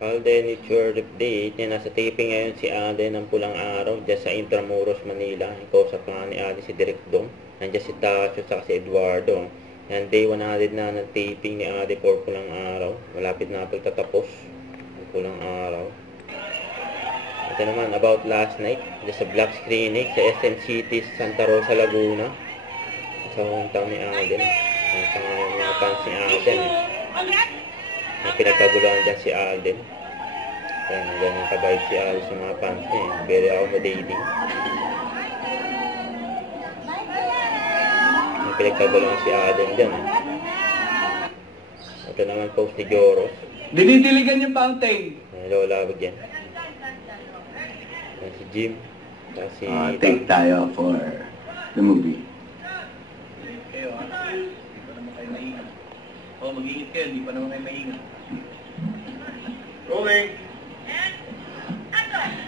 Alden, it's your update. Yan, nasa taping ngayon si Alden ng Pulang Araw dyan sa Intramuros, Manila. Ikausap nga ni Alden si Direk Dong. Nandiyan si Tasio at si Eduardo. Yan, day 100 na ng taping ni Alden for Pulang Araw. Malapit na pagtatapos ng Pulang Araw. Ito naman, about last night, dyan sa Black Screening sa SM City, Santa Rosa, Laguna. Sa hometown ni Alden. Ang mga fans ni Alden. Na pinagkaguluhan dyan si Alden. Kaya ganyan kabayad si Alden sa mga fans niya. Very accommodating. Na pinagkaguluhan si Alden dyan. Ito naman post ni Joros. Dinidiligan yung fountain. Lola wag yan. Si Jim. Si Take tayo for the movie. Oh, mag-iingat kayo, hindi pa naman kayo maingat. Rolling!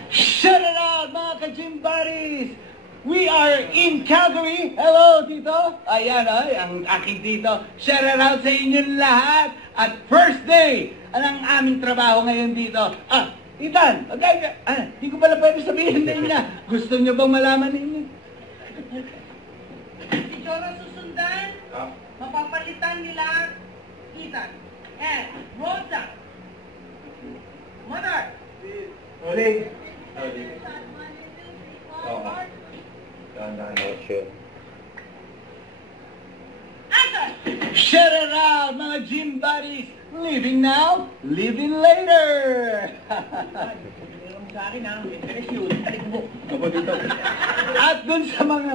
Shout it out, mga ka-gym buddies! We are in Calgary. Hello, Tito. Ayan, ang aking Tito. Shout it out sa inyong lahat. At first day, ang aming trabaho ngayon dito. Ethan, hindi ko pala pwede sabihin na ina. Gusto nyo bang malaman ninyo? Si Joro susundan, mapapalitan nila Ethan and Rosa. Mother. Rolling. Not sure. Shout it out, mga gym buddies! Living now, living later! Meron sa akin ang interest yun. At dun sa mga,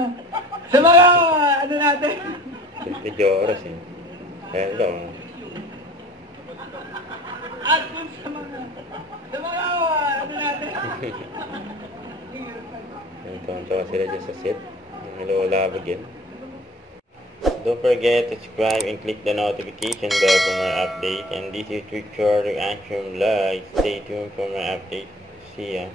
ano natin? Si Joros eh. Hello. At dun sa mga, ano natin? Tonto sila dyan sa set. Lola wag yan. Don't forget to subscribe and click the notification bell for more update. And this is Richard Reaction Live. Stay tuned for more update. See ya.